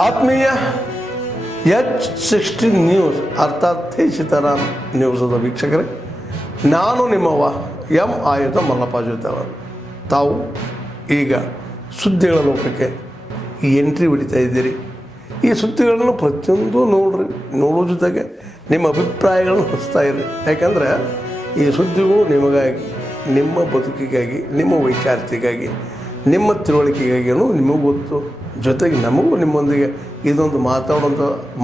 ಆತ್ಮೀಯ H16 news ಅರ್ಥಾತ್ ತಿ ಸೀತಾರಾಮ್ ನ್ಯೂಸದ ವೀಕ್ಷಕರೇ, ನಾನು ನಿಮ್ಮವ ಎಂ ಆಯುಧ ಮಲ್ಲಪ್ಪ ಜೊತೆಯವರು. ತಾವು ಈಗ ಸುದ್ದಿಗಳ ಲೋಕಕ್ಕೆ ಎಂಟ್ರಿ ಹೊಡಿತಾ ಇದ್ದೀರಿ. ಈ ಸುದ್ದಿಗಳನ್ನು ಪ್ರತಿಯೊಂದು ನೋಡೋ ಜೊತೆಗೆ ನಿಮ್ಮ ಅಭಿಪ್ರಾಯಗಳನ್ನು ಹಂಚ್ತಾ ಇರಿ. ಯಾಕಂದರೆ ಈ ಸುದ್ದಿಗಳು ನಿಮಗಾಗಿ, ನಿಮ್ಮ ಬದುಕಿಗಾಗಿ, ನಿಮ್ಮ ವೈಚಾರಿಕೆಗಾಗಿ, ನಿಮ್ಮ ತಿಳುವಳಿಕೆಗಾಗಿಯೂ ನಿಮಗೂ ಗೊತ್ತು. ಜೊತೆಗೆ ನಮಗೂ ನಿಮ್ಮೊಂದಿಗೆ ಇದೊಂದು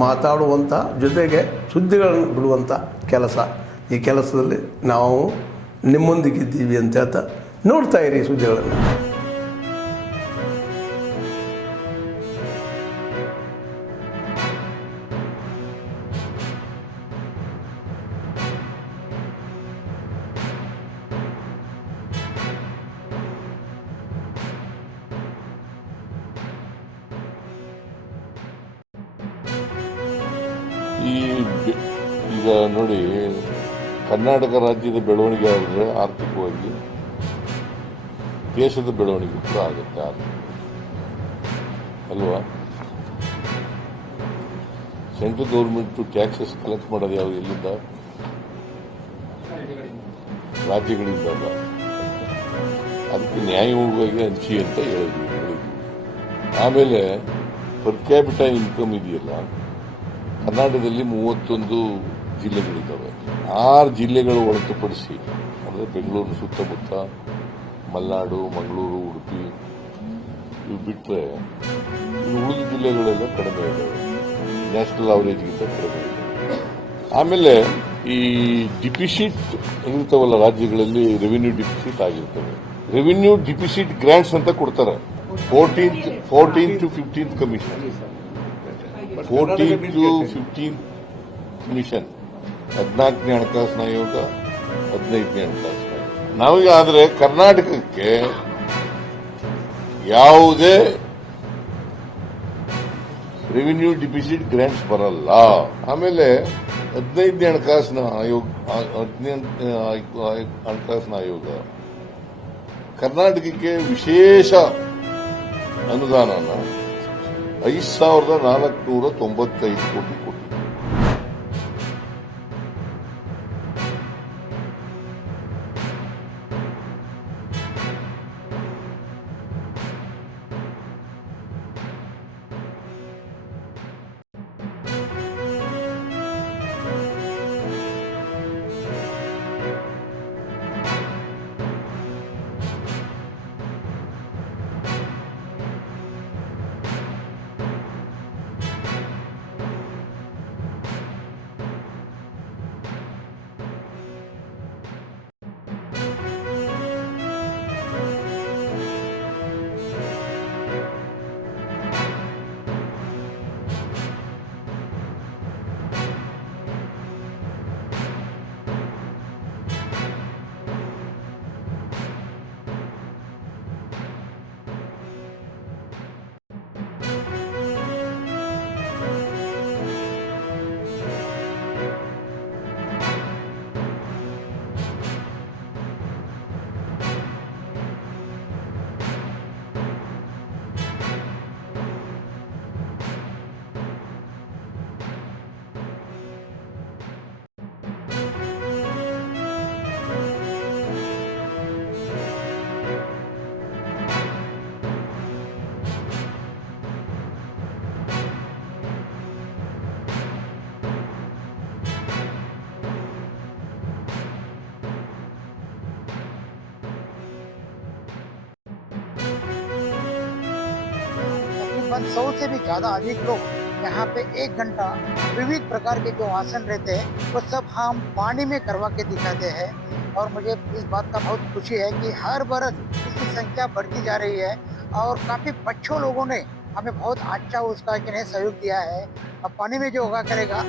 ಮಾತಾಡುವಂಥ ಜೊತೆಗೆ ಸುದ್ದಿಗಳನ್ನು ಬಿಡುವಂಥ ಕೆಲಸ. ಈ ಕೆಲಸದಲ್ಲಿ ನಾವು ನಿಮ್ಮೊಂದಿಗಿದ್ದೀವಿ ಅಂತ ಹೇಳ್ತಾ ನೋಡ್ತಾ ಇರಿ ಸುದ್ದಿಗಳನ್ನು. ಈಗ ನೋಡಿ, ಕರ್ನಾಟಕ ರಾಜ್ಯದ ಬೆಳವಣಿಗೆ ಆದರೆ ಆರ್ಥಿಕವಾಗಿ ದೇಶದ ಬೆಳವಣಿಗೆ ಕೂಡ ಆಗುತ್ತೆ ಅಲ್ವಾ? ಸೆಂಟ್ರಲ್ ಗೌರ್ಮೆಂಟ್ ಟ್ಯಾಕ್ಸಸ್ ಕಲೆಕ್ಟ್ ಮಾಡೋದು ಯಾವ ಎಲ್ಲಿಂದ? ರಾಜ್ಯಗಳಿಂದ ಅಲ್ಲ. ಅದಕ್ಕೆ ನ್ಯಾಯವಾಗಿ ಹಂಚಿ ಅಂತ ಹೇಳಿದ್ವಿ. ಆಮೇಲೆ ಪರ್ ಕ್ಯಾಪಿಟಾ ಇನ್ಕಮ್ ಇದೆಯಲ್ಲ, ಕರ್ನಾಟಕದಲ್ಲಿ 31 ಜಿಲ್ಲೆಗಳಿದ್ದಾವೆ. 6 ಜಿಲ್ಲೆಗಳು ಹೊರತುಪಡಿಸಿ, ಅಂದರೆ ಬೆಂಗಳೂರು ಸುತ್ತಮುತ್ತ, ಮಲೆನಾಡು, ಮಂಗಳೂರು, ಉಡುಪಿ ಇವು ಬಿಟ್ಟರೆ ಉಳಿದ ಜಿಲ್ಲೆಗಳೆಲ್ಲ ಕಡಿಮೆ ಇದ್ದಾವೆ, ನ್ಯಾಷನಲ್ ಅವರೇಜ್ಗಿಂತ ಕಡಿಮೆ ಇದೆ. ಆಮೇಲೆ ಈ ಡಿಫಿಸಿಟ್ ಇರ್ತಾವಲ್ಲ ರಾಜ್ಯಗಳಲ್ಲಿ, ರೆವಿನ್ಯೂ ಡಿಫಿಸಿಟ್ ಆಗಿರ್ತವೆ. ರೆವಿನ್ಯೂ ಡಿಫಿಸಿಟ್ ಗ್ರಾಂಟ್ಸ್ ಅಂತ ಕೊಡ್ತಾರೆ. 14th to 15th commission, 14th to 15th commission, 14ನೇ ಹಣಕಾಸಿನ ಆಯೋಗ, 15ನೇ ಹಣಕಾಸಿನ ಆಯೋಗ. ನಾವೀಗ ಆದರೆ ಕರ್ನಾಟಕಕ್ಕೆ ಯಾವುದೇ ರೆವಿನ್ಯೂ ಡಿಫಿಸಿಟ್ ಗ್ರಾಂಟ್ಸ್ ಬರಲ್ಲ. ಆಮೇಲೆ 15ನೇ ಹಣಕಾಸಿನ ಆಯೋಗ, 15ನೇ ಹಣಕಾಸಿನ ಆಯೋಗ ಕರ್ನಾಟಕಕ್ಕೆ ವಿಶೇಷ ಅನುದಾನನ 5,495 ಕೋಟಿ ಕೊಟ್ಟಿದೆ. तकरीबन 100 से भी ज़्यादा अधिक लोग यहाँ पे 1 घंटा विविध प्रकार के जो आसन रहते हैं वो सब हम पानी में करवा के दिखाते हैं। और मुझे इस बात का बहुत खुशी है कि हर बरस इसकी संख्या बढ़ती जा रही है और काफ़ी बच्चों लोगों ने हमें बहुत अच्छा उसका सहयोग दिया है। अब पानी में जो होगा करेगा,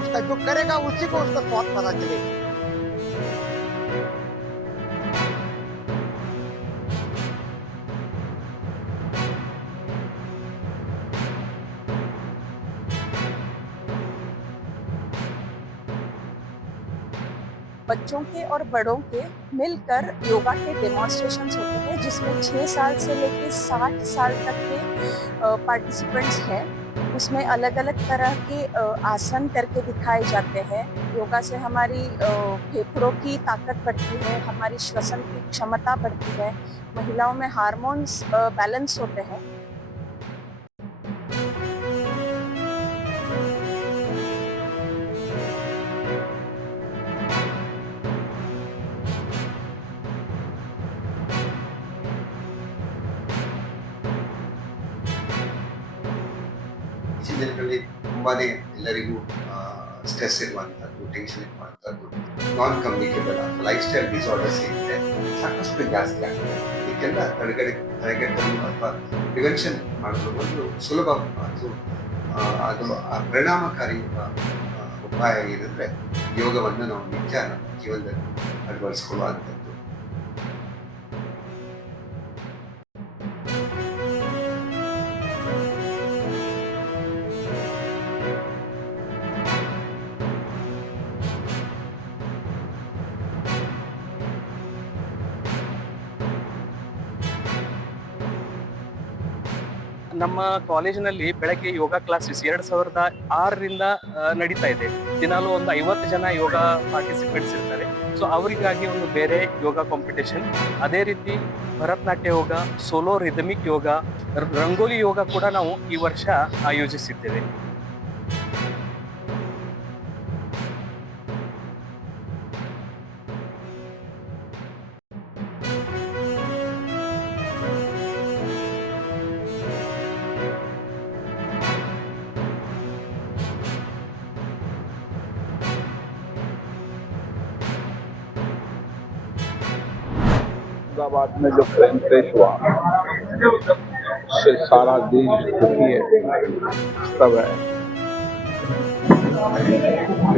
उसका जो करेगा उसी को उसका स्वाद पता चलेगा। बच्चों के और बड़ों के मिलकर योगा के डेमोन्स्ट्रेशंस होते हैं, जिसमें 6 साल से लेकर 60 साल तक के पार्टिसिपेंट्स हैं। उसमें अलग अलग तरह के आसन करके दिखाए जाते हैं। योगा से हमारी फेफड़ों की ताकत बढ़ती है, हमारी श्वसन की क्षमता बढ़ती है, महिलाओं में हार्मोन्स बैलेंस होते हैं। ಇತ್ತೀಚಿನ ದಿನಗಳಲ್ಲಿ ತುಂಬಾನೇ ಎಲ್ಲರಿಗೂ ಸ್ಟ್ರೆಸ್ ಇರುವಂಥದ್ದು, ಟೆನ್ಷನ್ ಇರುವಂಥದ್ದು, ನಾನ್ ಕಮ್ಯುನಿಕೇಬಲ್ ಲೈಫ್ ಸ್ಟೈಲ್ ಡಿಸಾರ್ಡರ್ಸ್ ಏನಿದೆ ಸಾಕಷ್ಟು ಜಾಸ್ತಿ ಆಗ್ತದೆ. ಇದಕ್ಕೆಲ್ಲ ತಡೆಗಟ್ಟಲು ಅಥವಾ ಪ್ರಿವೆನ್ಷನ್ ಮಾಡಲು ಒಂದು ಸುಲಭ ಅದು ಪರಿಣಾಮಕಾರಿ ಉಪಾಯ ಏನಂದ್ರೆ ಯೋಗವನ್ನು ನಾವು ನಿತ್ಯ ನಮ್ಮ ಜೀವನದಲ್ಲಿ ಅಳವಡಿಸಿಕೊಳ್ಳುವಂಥದ್ದು. ನಮ್ಮ ಕಾಲೇಜಿನಲ್ಲಿ ಬೆಳಗ್ಗೆ ಯೋಗ ಕ್ಲಾಸಸ್ 2006ರಿಂದ ನಡೀತಾ ಇದೆ. ದಿನಾಲೂ ಒಂದು 50 ಜನ ಯೋಗ ಪಾರ್ಟಿಸಿಪೆಂಟ್ಸ್ ಇರ್ತಾರೆ. ಸೊ ಅವರಿಗಾಗಿ ಒಂದು ಬೇರೆ ಯೋಗ ಕಾಂಪಿಟೇಷನ್, ಅದೇ ರೀತಿ ಭರತನಾಟ್ಯ ಯೋಗ, ಸೋಲೋ ರಿದಮಿಕ್ ಯೋಗ, ರಂಗೋಲಿ ಯೋಗ ಕೂಡ ನಾವು ಈ ವರ್ಷ ಆಯೋಜಿಸಿದ್ದೇವೆ. अहमदाबाद में जो प्लेन क्रैश हुआ उससे सारा देश दुखी है, सब है।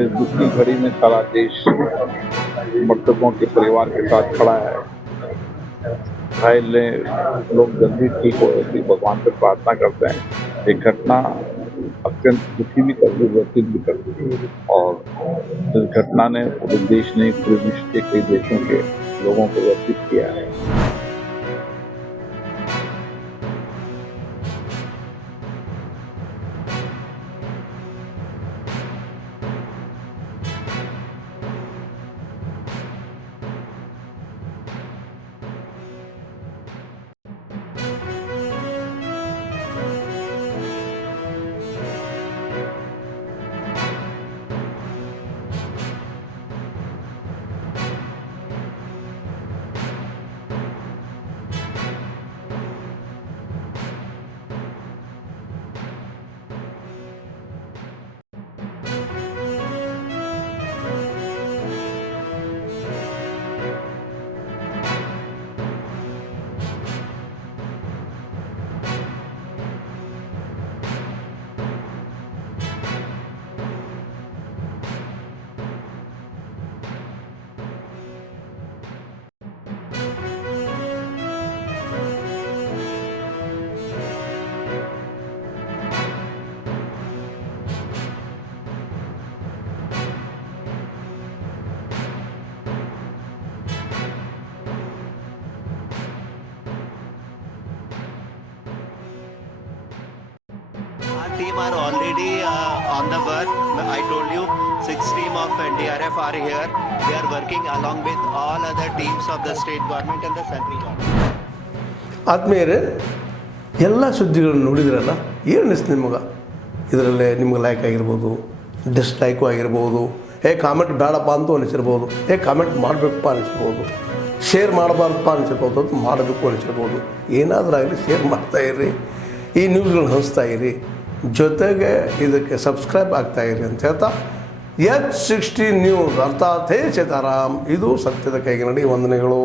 इस दुखी घड़ी में सारा देश मृतकों के परिवार के साथ खड़ा है। घायल लोग जल्दी ठीक हो, ऐसी भगवान से प्रार्थना करते हैं। ये घटना अत्यंत दुखी भी करती, व्यथित भी करती है, और इस घटना ने पूरे देश ने, पूरे विश्व के कई देशों के लोगों को व्यथित किया है। Our team are already on the work. I told you 6 team of NDRF are here. They are working along with all other teams of the state government and the central government. ಆತ್ಮೀಯರೇ, ಎಲ್ಲ ಸುದ್ದಿಗಳನ್ನು ನೋಡಿದ್ರಲ್ಲ, ಏನು ಅನಿಸ್ತು ನಿಮಗೆ? ಇದರಲ್ಲೇ ನಿಮ್ಗೆ like ಆಗಿರ್ಬೋದು, ಡಿಸ್ಲೈಕು ಆಗಿರ್ಬೋದು, ಕಾಮೆಂಟ್ ಬೇಡಪ್ಪ ಅಂತೂ ಅನಿಸಿರ್ಬೋದು, ಕಾಮೆಂಟ್ ಮಾಡಬೇಕಪ್ಪ ಅನಿಸಿರ್ಬೋದು, ಶೇರ್ ಮಾಡಬಾರ್ದಪ್ಪ ಅನಿಸಿರ್ಬೋದು, ಅದು ಮಾಡಬೇಕು ಅನಿಸಿರ್ಬೋದು. ಏನಾದರೂ ಆಗಲಿ ಶೇರ್ ಮಾಡ್ತಾಯಿರಿ, ಈ ನ್ಯೂಸ್ಗಳನ್ನ ಹಂಚ್ತಾ ಇರಿ, ಜೊತೆಗೆ ಇದಕ್ಕೆ ಸಬ್ಸ್ಕ್ರೈಬ್ ಆಗ್ತಾಯಿರಿ ಅಂತ ಹೇಳ್ತಾ H16 ನ್ಯೂಸ್ ಅರ್ಥಾತ್ ಹೇ ಸೀತಾರಾಮ್, ಇದು ಸತ್ಯದ ಕೈಗೆ ನಡಿ. ವಂದನೆಗಳು.